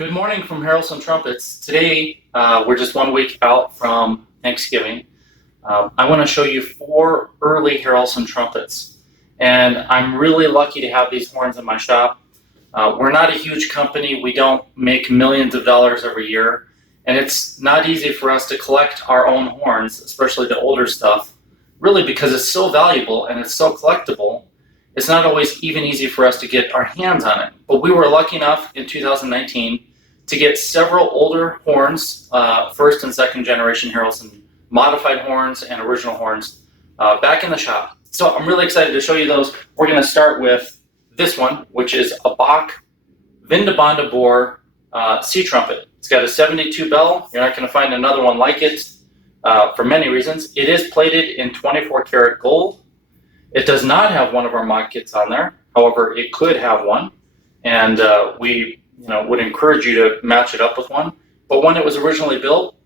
Good morning from Harrelson Trumpets. Today, we're just 1 week out from Thanksgiving. I want to show you 4 early Harrelson trumpets. And I'm really lucky to have these horns in my shop. We're not a huge company. We don't make millions of dollars every year. And it's not easy for us to collect our own horns, especially the older stuff, really because it's so valuable and it's so collectible. It's not always even easy for us to get our hands on it. But we were lucky enough in 2019 to get several older horns, first and second generation Harrelson modified horns and original horns back in the shop. So I'm really excited to show you those. We're going to start with this one, which is a Bach Vindabanda bore C trumpet. It's got a 72 bell. You're not going to find another one like it for many reasons. It is plated in 24 karat gold. It does not have one of our mod kits on there. However, it could have one, and we would encourage you to match it up with one. But when it was originally built,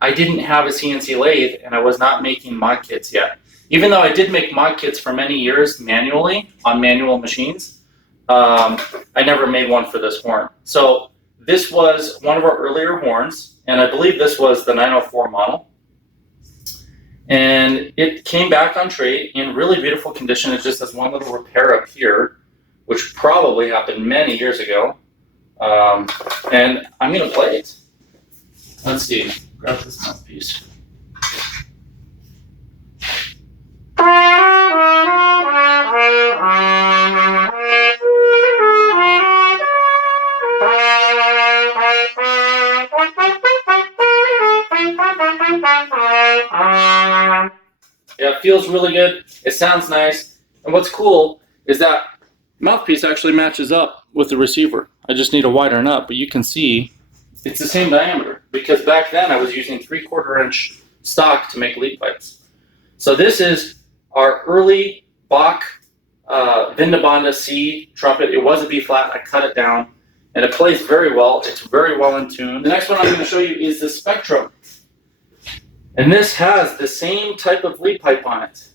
I didn't have a CNC lathe and I was not making mod kits yet. Even though I did make mod kits for many years manually on manual machines, I never made one for this horn. So this was one of our earlier horns, and I believe this was the 904 model. And it came back on trade in really beautiful condition. It just has one little repair up here, which probably happened many years ago. And I'm going to play it. Let's see. Grab this mouthpiece. Yeah, it feels really good. It sounds nice. And what's cool is that mouthpiece actually matches up with the receiver. I just need to widen it up, but you can see it's the same diameter because back then I was using 3/4 inch stock to make lead pipes. So this is our early Bach Vindabanda C trumpet. It was a B flat. I cut it down and it plays very well. It's very well in tune. The next one I'm going to show you is the Spectrum. And this has the same type of lead pipe on it.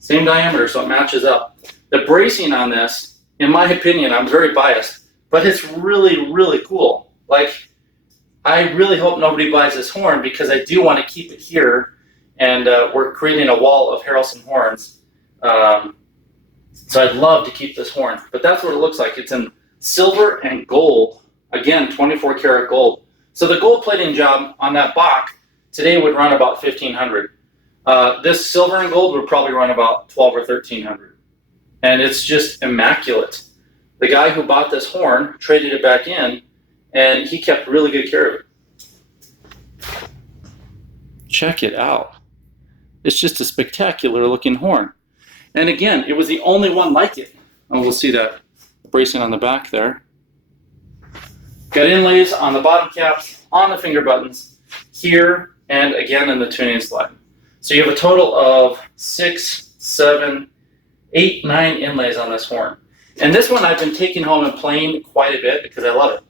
Same diameter, so it matches up. The bracing on this, in my opinion, I'm very biased, but it's really, really cool. Like, I really hope nobody buys this horn because I do want to keep it here, and we're creating a wall of Harrelson horns. So I'd love to keep this horn, but that's what it looks like. It's in silver and gold. Again, 24 karat gold. So the gold plating job on that Bach today would run about $1,500. This silver and gold would probably run about $1,200 or $1,300. And it's just immaculate. The guy who bought this horn traded it back in, and he kept really good care of it. Check it out. It's just a spectacular looking horn. And again, it was the only one like it. And we'll see that bracing on the back there. Got inlays on the bottom caps, on the finger buttons, here, and again in the tuning slide. So you have a total of 6, 7, 8, 9 inlays on this horn. And this one I've been taking home and playing quite a bit because I love it.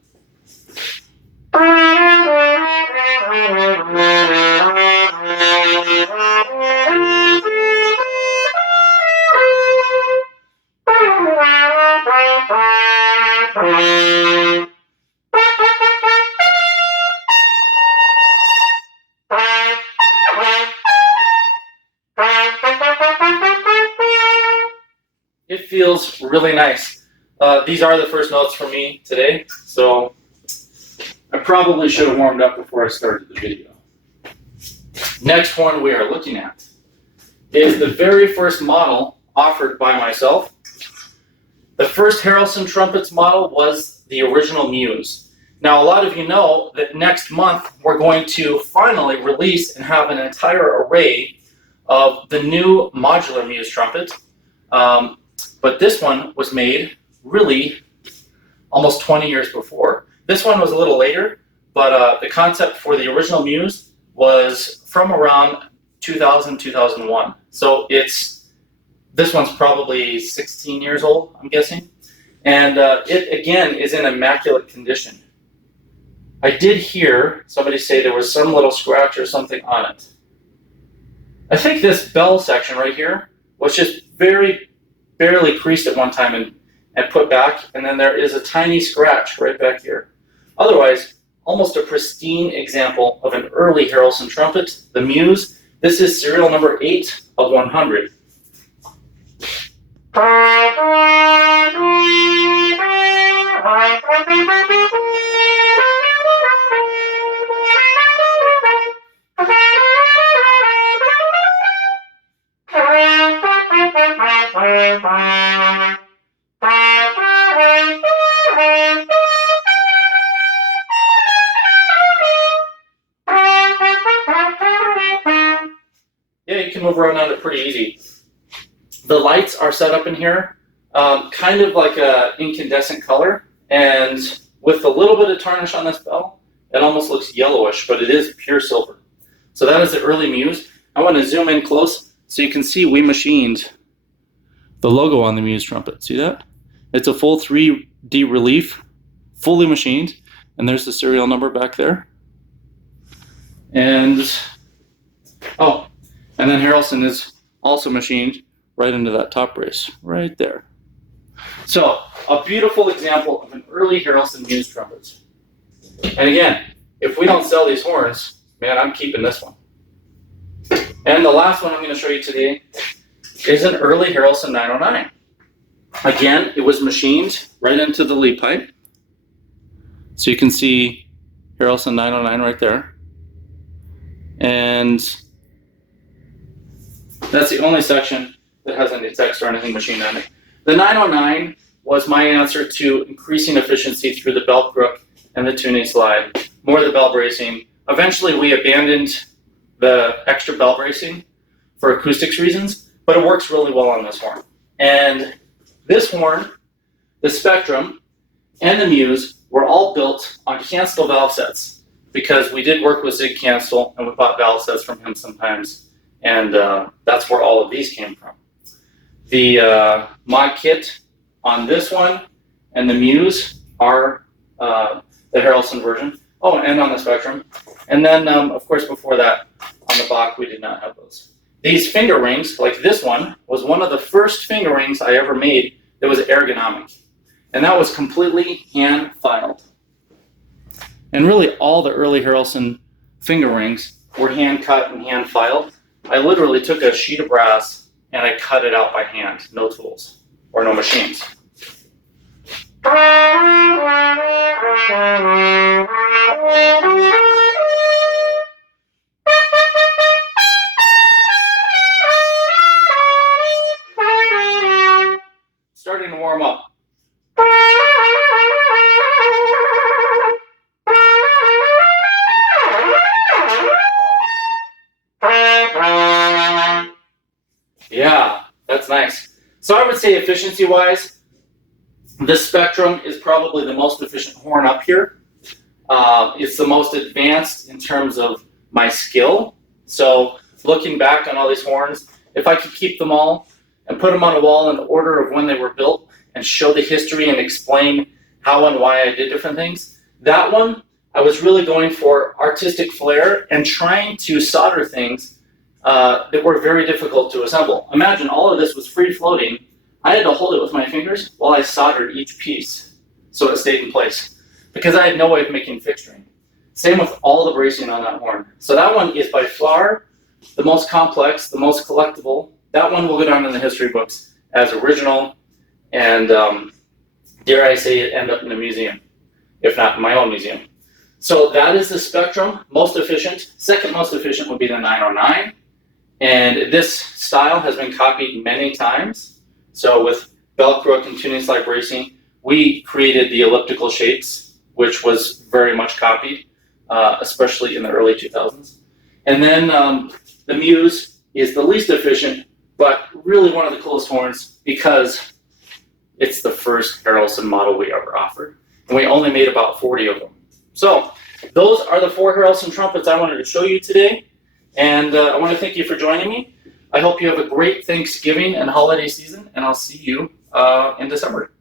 It feels really nice. These are the first notes for me today, so I probably should have warmed up before I started the video. Next horn we are looking at is the very first model offered by myself. The first Harrelson Trumpets model was the original Muse. Now, a lot of you know that next month we're going to finally release and have an entire array of the new modular Muse trumpet. But this one was made really almost 20 years before. This one was a little later, but the concept for the original Muse was from around 2000, 2001. So this one's probably 16 years old, I'm guessing. And it, again, is in immaculate condition. I did hear somebody say there was some little scratch or something on it. I think this bell section right here was just very barely creased at one time and put back, and then there is a tiny scratch right back here. Otherwise, almost a pristine example of an early Harrelson trumpet, the Muse. This is serial number 8 of 100. Yeah, you can move around on it pretty easy. The lights are set up in here, kind of like an incandescent color, and with a little bit of tarnish on this bell, it almost looks yellowish, but it is pure silver. So that is the early Muse. I want to zoom in close so you can see we machined the logo on the Muse trumpet. See that? It's a full 3D relief, fully machined, and there's the serial number back there. And and then Harrelson is also machined right into that top brace, right there. So, a beautiful example of an early Harrelson Muse trumpet. And again, if we don't sell these horns, man, I'm keeping this one. And the last one I'm going to show you today is an early Harrelson 909. Again, it was machined right into the lead pipe. So you can see Harrelson 909 right there. And that's the only section that has any text or anything machined on it. The 909 was my answer to increasing efficiency through the belt crook and the tuning slide, more of the bell bracing. Eventually we abandoned the extra bell bracing for acoustics reasons, but it works really well on this horn. And this horn, the Spectrum, and the Muse were all built on Canstel valve sets because we did work with Zig Canstel and we bought valve sets from him sometimes. And that's where all of these came from. The mod kit on this one and the Muse are the Harrelson version. Oh, and on the Spectrum. And then, of course, before that, on the Bach, we did not have those. These finger rings, like this one, was one of the first finger rings I ever made that was ergonomic. And that was completely hand-filed. And really, all the early Harrelson finger rings were hand-cut and hand-filed. I literally took a sheet of brass and I cut it out by hand, no tools or no machines. Starting to warm up. Yeah, that's nice. So I would say efficiency-wise, the Spectrum is probably the most efficient horn up here. It's the most advanced in terms of my skill. So looking back on all these horns, if I could keep them all and put them on a wall in the order of when they were built and show the history and explain how and why I did different things, that one, I was really going for artistic flair and trying to solder things that were very difficult to assemble. Imagine all of this was free floating. I had to hold it with my fingers while I soldered each piece so it stayed in place because I had no way of making fixturing. Same with all the bracing on that horn. So that one is by far the most complex, the most collectible. That one will go down in the history books as original and dare I say it, end up in a museum, if not in my own museum. So that is the Spectrum, most efficient. Second most efficient would be the 909. And this style has been copied many times. So with bell crook and tuning slide bracing, we created the elliptical shapes, which was very much copied, especially in the early 2000s. And then the Muse is the least efficient, but really one of the coolest horns because it's the first Harrelson model we ever offered. And we only made about 40 of them. So those are the 4 Harrelson trumpets I wanted to show you today. And I want to thank you for joining me. I hope you have a great Thanksgiving and holiday season, and I'll see you in December.